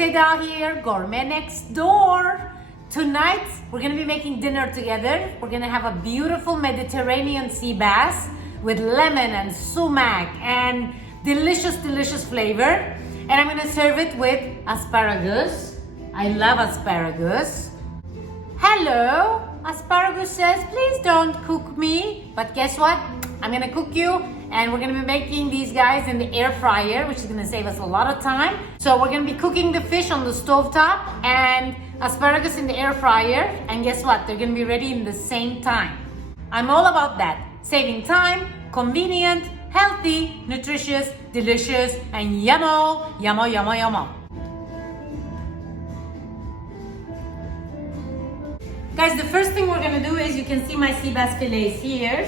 Seda here, Gourmet Next Door. Tonight, we're gonna be making dinner together. We're gonna have a beautiful Mediterranean sea bass with lemon and sumac and delicious, delicious flavor. And I'm gonna serve it with asparagus. I love asparagus. Hello, asparagus says, please don't cook me. But guess what? I'm gonna cook you, and we're gonna be making these guys in the air fryer, which is gonna save us a lot of time. So we're gonna be cooking the fish on the stove top and asparagus in the air fryer. And guess what? They're gonna be ready in the same time. I'm all about that. Saving time, convenient, healthy, nutritious, delicious, and yummo, yummo, yummo, yummo. Guys, the first thing we're gonna do is, you can see my sea bass fillets here.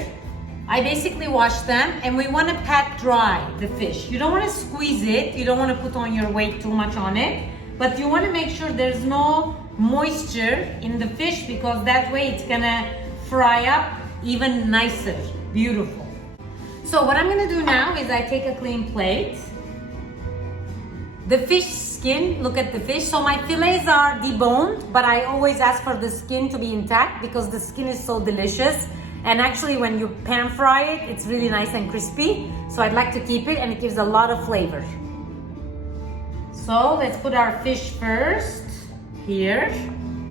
I basically wash them, and we want to pat dry the fish. You don't want to squeeze it. You don't want to put on your weight too much on it, but you want to make sure there's no moisture in the fish, because that way it's gonna fry up even nicer, beautiful. So what I'm gonna do now is I take a clean plate. The fish skin, look at the fish. So my fillets are deboned, but I always ask for the skin to be intact because the skin is so delicious. And actually, when you pan fry it, it's really nice and crispy. So I'd like to keep it, and it gives a lot of flavor. So let's put our fish first here.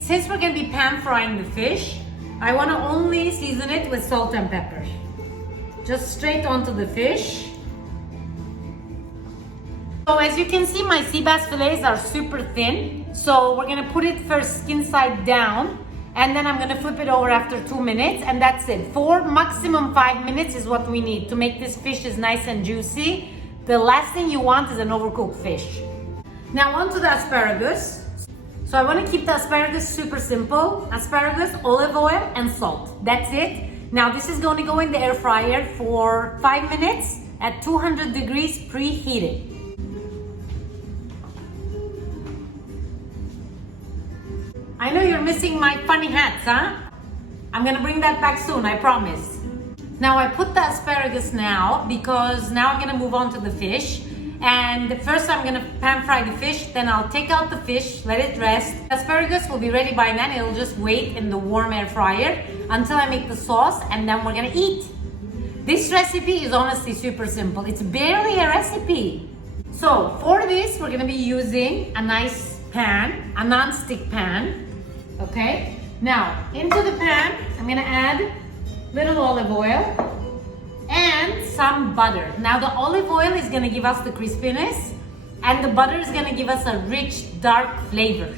Since we're gonna be pan frying the fish, I wanna only season it with salt and pepper. Just straight onto the fish. So as you can see, my sea bass fillets are super thin. So we're gonna put it first skin side down, and then I'm gonna flip it over after 2 minutes, and that's it. 4, maximum 5 minutes is what we need to make this fish is nice and juicy. The last thing you want is an overcooked fish. Now on to the asparagus. So I wanna keep the asparagus super simple. Asparagus, olive oil, and salt. That's it. Now this is gonna go in the air fryer for 5 minutes at 200 degrees preheated. I know you're missing my funny hats, huh? I'm gonna bring that back soon, I promise. Now I put the asparagus now, because now I'm gonna move on to the fish. And first I'm gonna pan fry the fish, then I'll take out the fish, let it rest. Asparagus will be ready by then. It'll just wait in the warm air fryer until I make the sauce, and then we're gonna eat. This recipe is honestly super simple. It's barely a recipe. So for this, we're gonna be using a nice pan, a non-stick pan. Okay, now into the pan, I'm gonna add little olive oil and some butter. Now the olive oil is gonna give us the crispiness, and the butter is gonna give us a rich, dark flavor.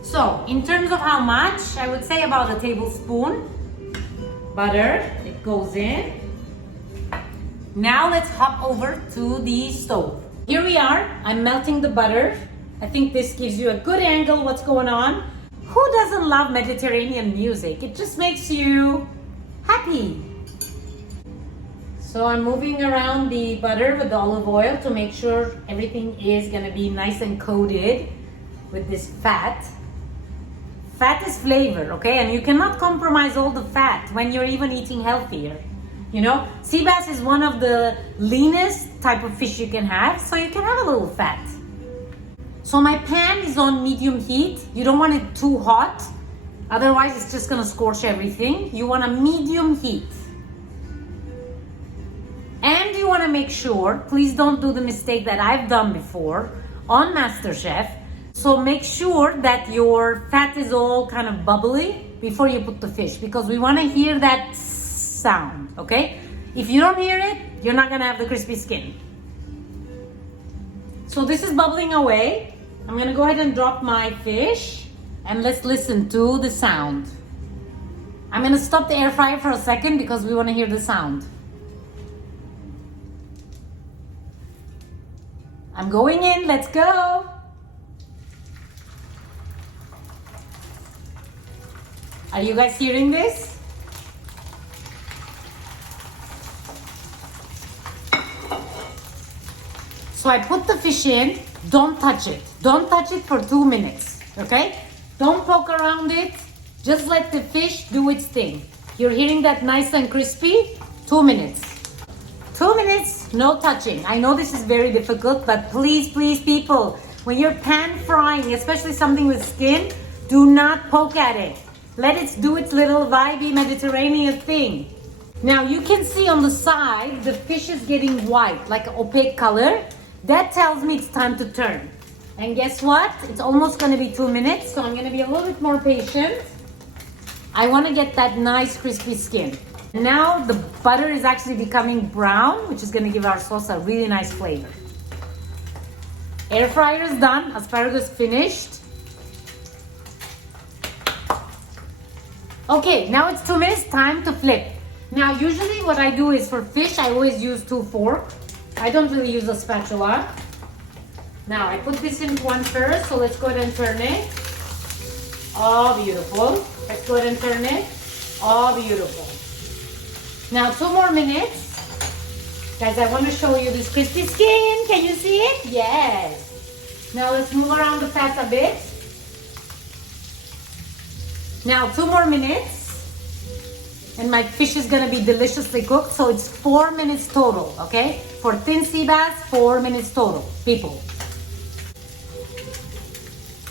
So in terms of how much, I would say about a tablespoon butter. It goes in. Now let's hop over to the stove. Here we are, I'm melting the butter. I think this gives you a good angle what's going on. Who doesn't love Mediterranean music? It just makes you happy. So I'm moving around the butter with the olive oil to make sure everything is gonna be nice and coated with this fat. Fat is flavor, okay? And you cannot compromise all the fat when you're even eating healthier. You know, sea bass is one of the leanest type of fish you can have, so you can have a little fat. So my pan is on medium heat. You don't want it too hot, otherwise it's just gonna scorch everything. You want a medium heat. And you wanna make sure, please don't do the mistake that I've done before on MasterChef. So make sure that your fat is all kind of bubbly before you put the fish, because we wanna hear that sound, okay? If you don't hear it, you're not gonna have the crispy skin. So this is bubbling away. I'm gonna go ahead and drop my fish, and let's listen to the sound. I'm gonna stop the air fryer for a second because we wanna hear the sound. I'm going in, let's go. Are you guys hearing this? So I put the fish in. Don't touch it. Don't touch it for 2 minutes, okay? Don't poke around it. Just let the fish do its thing. You're hearing that nice and crispy? 2 minutes. 2 minutes, no touching. I know this is very difficult, but please, please, people, when you're pan frying, especially something with skin, do not poke at it. Let it do its little vibey Mediterranean thing. Now you can see on the side, the fish is getting white, like an opaque color. That tells me it's time to turn. And guess what? It's almost gonna be 2 minutes, so I'm gonna be a little bit more patient. I wanna get that nice crispy skin. Now the butter is actually becoming brown, which is gonna give our sauce a really nice flavor. Air fryer is done, asparagus finished. Okay, now it's 2 minutes, time to flip. Now usually what I do is for fish, I always use 2 forks. I don't really use a spatula. Now I put this in one first, so let's go ahead and turn it. Oh, beautiful. Let's go ahead and turn it. Oh, beautiful. Now 2 more minutes. Guys, I want to show you this crispy skin. Can you see it? Yes. Now let's move around the fat a bit. Now 2 more minutes. And my fish is gonna be deliciously cooked. So it's 4 minutes total, okay? For thin sea bass, 4 minutes total, people.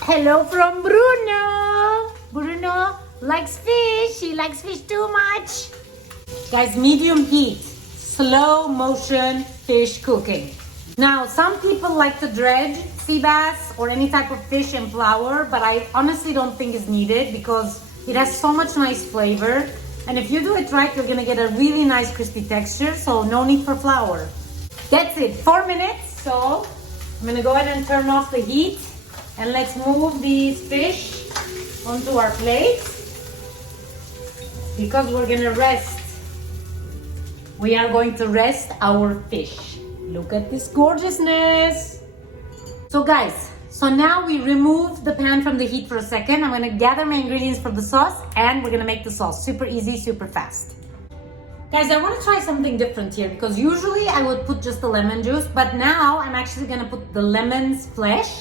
Hello from Bruno. Bruno likes fish. He likes fish too much. Guys, medium heat, slow motion fish cooking. Now, some people like to dredge sea bass or any type of fish in flour, but I honestly don't think it's needed because it has so much nice flavor. And if you do it right, you're gonna get a really nice crispy texture, so no need for flour. That's it, 4 minutes. So I'm gonna go ahead and turn off the heat and let's move these fish onto our plate because we're gonna rest. We are going to rest our fish. Look at this gorgeousness. So guys, so now we remove the pan from the heat for a second. I'm gonna gather my ingredients for the sauce and we're gonna make the sauce super easy, super fast. Guys, I wanna try something different here because usually I would put just the lemon juice, but now I'm actually gonna put the lemon's flesh,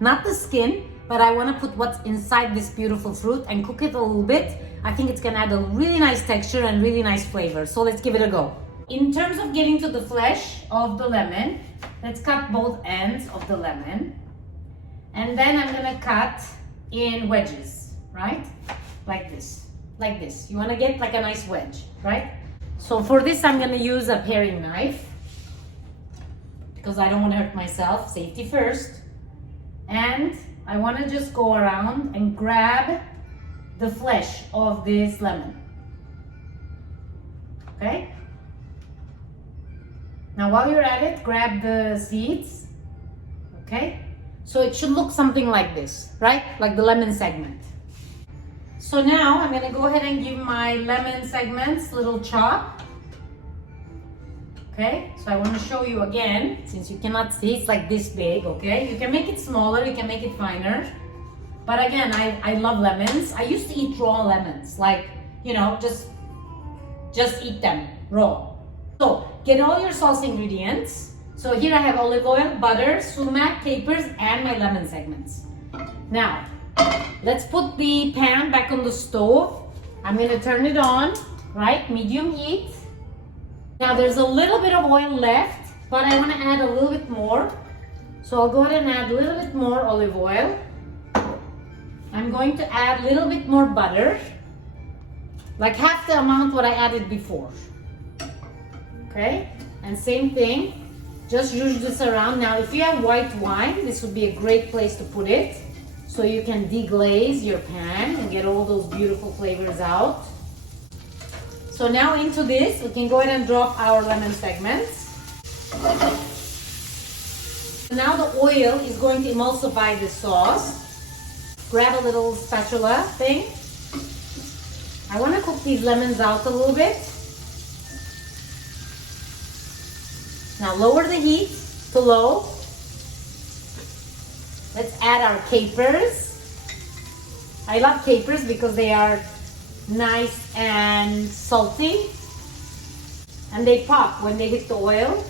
not the skin, but I wanna put what's inside this beautiful fruit and cook it a little bit. I think it's gonna add a really nice texture and really nice flavor. So let's give it a go. In terms of getting to the flesh of the lemon, let's cut both ends of the lemon. And then I'm gonna cut in wedges, right? Like this, like this. You wanna get like a nice wedge, right? So for this, I'm gonna use a paring knife because I don't wanna hurt myself, safety first. And I wanna just go around and grab the flesh of this lemon, okay? Now while you're at it, grab the seeds, okay? So it should look something like this, right? Like the lemon segment. So now I'm gonna go ahead and give my lemon segments a little chop. Okay, so I wanna show you again, since you cannot see, it's like this big, okay? You can make it smaller, you can make it finer. But again, I love lemons. I used to eat raw lemons, like, you know, just eat them raw. So get all your sauce ingredients. So here I have olive oil, butter, sumac, capers, and my lemon segments. Now, let's put the pan back on the stove. I'm gonna turn it on, right? Medium heat. Now there's a little bit of oil left, but I wanna add a little bit more. So I'll go ahead and add a little bit more olive oil. I'm going to add a little bit more butter, like half the amount what I added before. Okay, and same thing. Just use this around. Now, if you have white wine, this would be a great place to put it. So you can deglaze your pan and get all those beautiful flavors out. So now into this, we can go ahead and drop our lemon segments. Now the oil is going to emulsify the sauce. Grab a little spatula thing. I want to cook these lemons out a little bit. Now lower the heat to low. Let's add our capers. I love capers because they are nice and salty. And they pop when they hit the oil.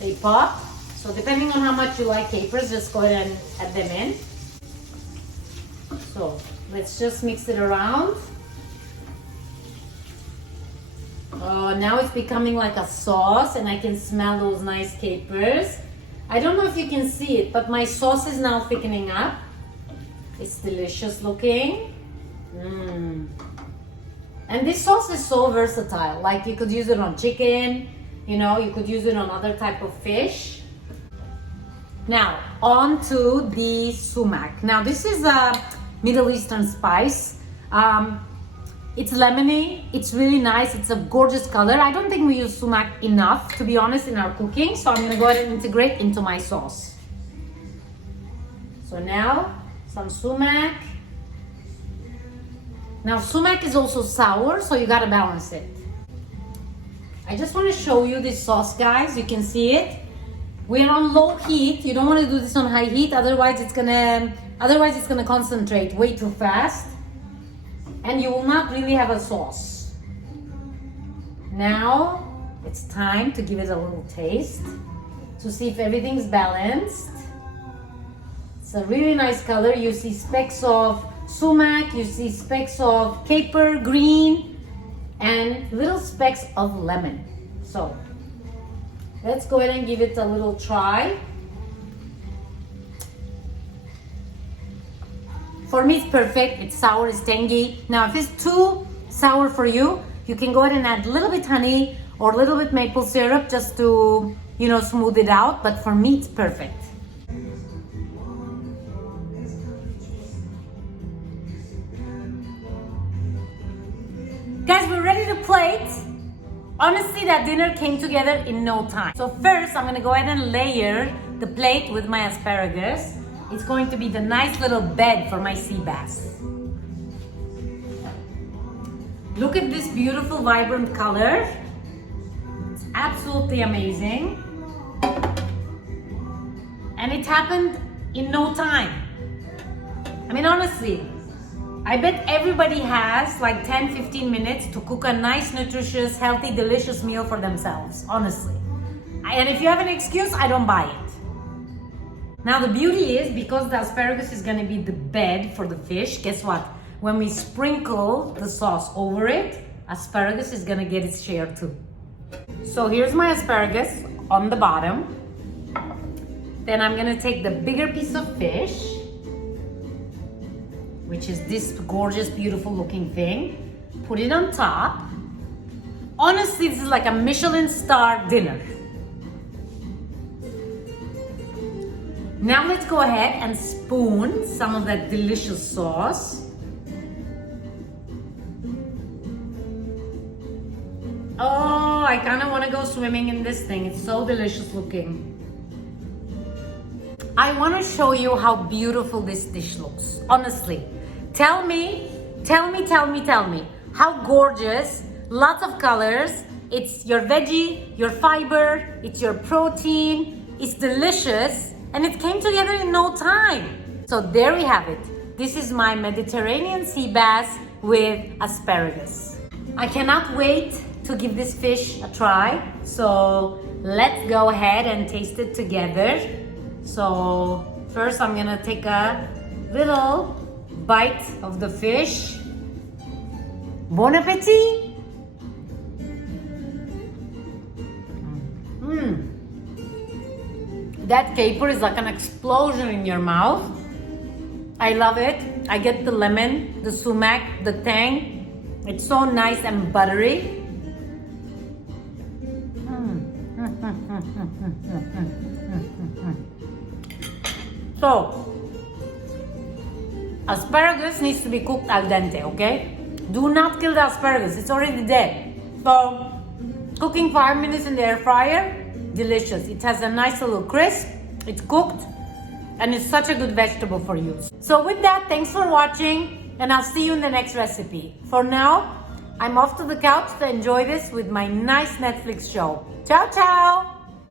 They pop. So depending on how much you like capers, just go ahead and add them in. So let's just mix it around. Now it's becoming like a sauce and I can smell those nice capers. I don't know if you can see it, but my sauce is now thickening up. It's delicious looking. And this sauce is so versatile. Like you could use it on chicken, you know, you could use it on other type of fish. Now, on to the sumac. Now, this is a Middle Eastern spice. It's lemony, it's really nice, it's a gorgeous color. I don't think we use sumac enough, to be honest, in our cooking, so I'm gonna go ahead and integrate into my sauce. So now, some sumac. Now, sumac is also sour, so you gotta balance it. I just wanna show you this sauce, guys. You can see it. We're on low heat. You don't wanna do this on high heat, otherwise it's gonna concentrate way too fast. And you will not really have a sauce. Now, it's time to give it a little taste to see if everything's balanced. It's a really nice color. You see specks of sumac, you see specks of caper, green, and little specks of lemon. So, let's go ahead and give it a little try. For me, it's perfect. It's sour, it's tangy. Now, if it's too sour for you, you can go ahead and add a little bit honey or a little bit maple syrup just to, you know, smooth it out. But for me, it's perfect. Guys, we're ready to plate. Honestly, that dinner came together in no time. So first, I'm gonna go ahead and layer the plate with my asparagus. It's going to be the nice little bed for my sea bass. Look at this beautiful, vibrant color. It's absolutely amazing. And it happened in no time. I mean, honestly, I bet everybody has like 10-15 minutes to cook a nice, nutritious, healthy, delicious meal for themselves, honestly. And if you have an excuse, I don't buy it. Now the beauty is, because the asparagus is gonna be the bed for the fish, guess what? When we sprinkle the sauce over it, asparagus is gonna get its share too. So here's my asparagus on the bottom. Then I'm gonna take the bigger piece of fish, which is this gorgeous, beautiful looking thing, put it on top. Honestly, this is like a Michelin star dinner. Now let's go ahead and spoon some of that delicious sauce. Oh, I kind of want to go swimming in this thing. It's so delicious looking. I want to show you how beautiful this dish looks. Honestly, tell me, how gorgeous, lots of colors. It's your veggie, your fiber, it's your protein, it's delicious. And it came together in no time. So there we have it. This is my Mediterranean sea bass with asparagus. I cannot wait to give this fish a try. So let's go ahead and taste it together. So first I'm gonna take a little bite of the fish. Bon appetit! That caper is like an explosion in your mouth. I love it. I get the lemon, the sumac, the tang. It's so nice and buttery. So, asparagus needs to be cooked al dente, okay? Do not kill the asparagus, it's already dead. So, cooking 5 minutes in the air fryer, delicious. It has a nice little crisp, it's cooked, and it's such a good vegetable for you. So with that, thanks for watching, and I'll see you in the next recipe. For now, I'm off to the couch to enjoy this with my nice Netflix show. Ciao, ciao!